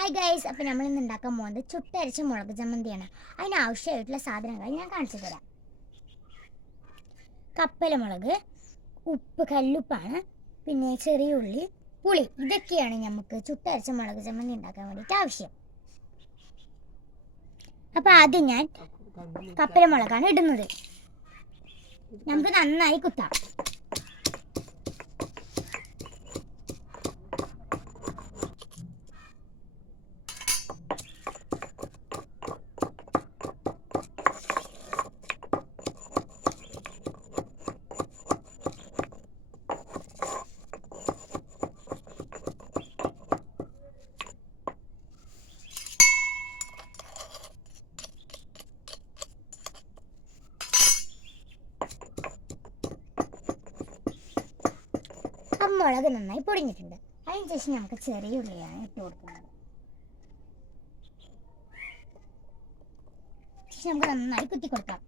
Hi guys, അപ്പോൾ നമ്മൾ ഇന്ന് ഉണ്ടാക്കാൻ പോകുന്നത് ചുട്ടരച്ച മുളക് ചമ്മന്തിയാണ്. അതിനാവശ്യമായിട്ടുള്ള സാധനങ്ങൾ ഞാൻ കാണിച്ചു തരാം. കപ്പലമുളക്, ഉപ്പ്, കല്ലുപ്പാണ്, പിന്നെ ചെറിയ ഉള്ളി, പുളി, ഇതൊക്കെയാണ് നമുക്ക് ചുട്ടരച്ച മുളക് ചമ്മന്തി ഉണ്ടാക്കാൻ വേണ്ടിയിട്ട് ആവശ്യം. അപ്പോൾ ആദ്യം ഞാൻ കപ്പലമുളകാണ് ഇടുന്നത്. നമുക്ക് നന്നായി കുത്താം. മുളക് നന്നായി പൊടിഞ്ഞിട്ടുണ്ട്. അതിനുശേഷം നമുക്ക് ചെറിയ ഉള്ളിയാണ് ഇട്ട് കൊടുക്കുന്നത്. നമുക്ക് നന്നായി കുത്തി കൊടുക്കാം.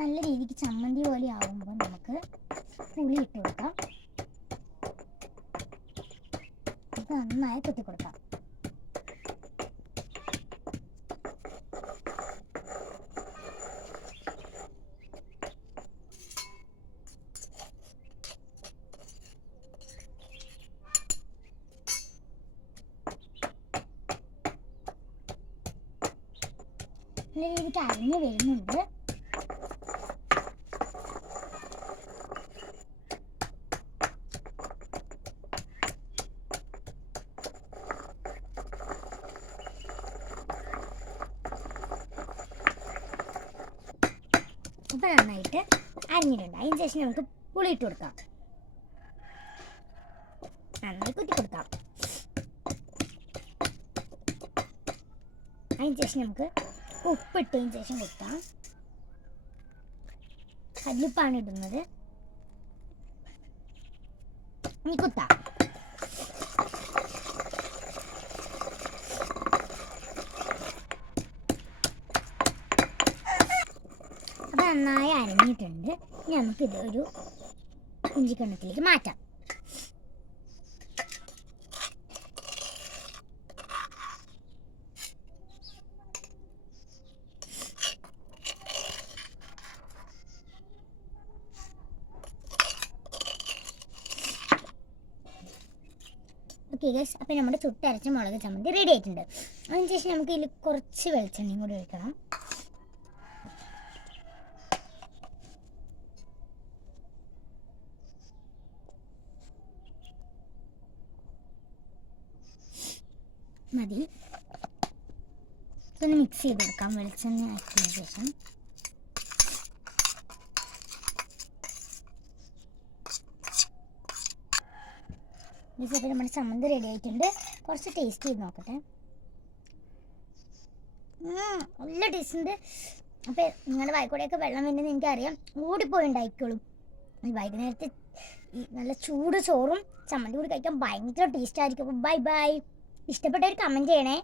നല്ല രീതിക്ക് ചമ്മന്തി പോലെ ആവുമ്പോൾ നമുക്ക് പുളി ഇട്ട് കൊടുക്കാം. നന്നായി കുത്തി കൊടുക്കാം. നല്ല രീതിക്ക് അരിഞ്ഞ് വരുന്നുണ്ട്. അപ്പം നന്നായിട്ട് അരിഞ്ഞിട്ടുണ്ട്. അതിന് ശേഷം നമുക്ക് പുളി ഇട്ട് കൊടുക്കാം. നന്നായി കുത്തി കൊടുക്കാം. അതിന് ശേഷം നമുക്ക് ഉപ്പിട്ടതിന് ശേഷം കുത്താം. കല്ലുപ്പാണ് ഇടുന്നത്. ഇനി കുത്താം. അപ്പം നന്നായി അരഞ്ഞിട്ടുണ്ട്. ഇനി നമുക്കിത് ഒരു ഇഞ്ചിക്കണ്ണത്തിലേക്ക് മാറ്റാം. ഓക്കെ ഗൈസ്, അപ്പോൾ നമ്മുടെ ചുട്ടരച്ച മുളക് ചമ്മന്തി റെഡി ആയിട്ടുണ്ട്. അതിനുശേഷം നമുക്ക് ഇതിൽ കുറച്ച് വെളിച്ചെണ്ണയും കൂടി ഒഴിക്കണം. മതി. ഇതൊന്ന് മിക്സ് ചെയ്ത് കൊടുക്കാം. വെളിച്ചെണ്ണ ആക്കിയതിന് ശേഷം അപ്പോൾ നമ്മുടെ ചമ്മന്തി റെഡി ആയിട്ടുണ്ട്. കുറച്ച് ടേസ്റ്റ് ചെയ്ത് നോക്കട്ടെ. നല്ല ടേസ്റ്റ് ഉണ്ട്. അപ്പോൾ നിങ്ങളുടെ വായിക്കൂടെയൊക്കെ വെള്ളം വരുന്നത് എനിക്കറിയാം. ഓടിപ്പോയി ഉണ്ടായിക്കോളും. ഈ വൈകുന്നേരത്തെ ഈ നല്ല ചൂട് ചോറും ചമ്മന്തി കൂടി കഴിക്കാൻ ഭയങ്കര ടേസ്റ്റ് ആയിരിക്കും. അപ്പോൾ ബൈ ബൈ. ഇഷ്ടപ്പെട്ടവർ കമൻറ്റ് ചെയ്യണേ.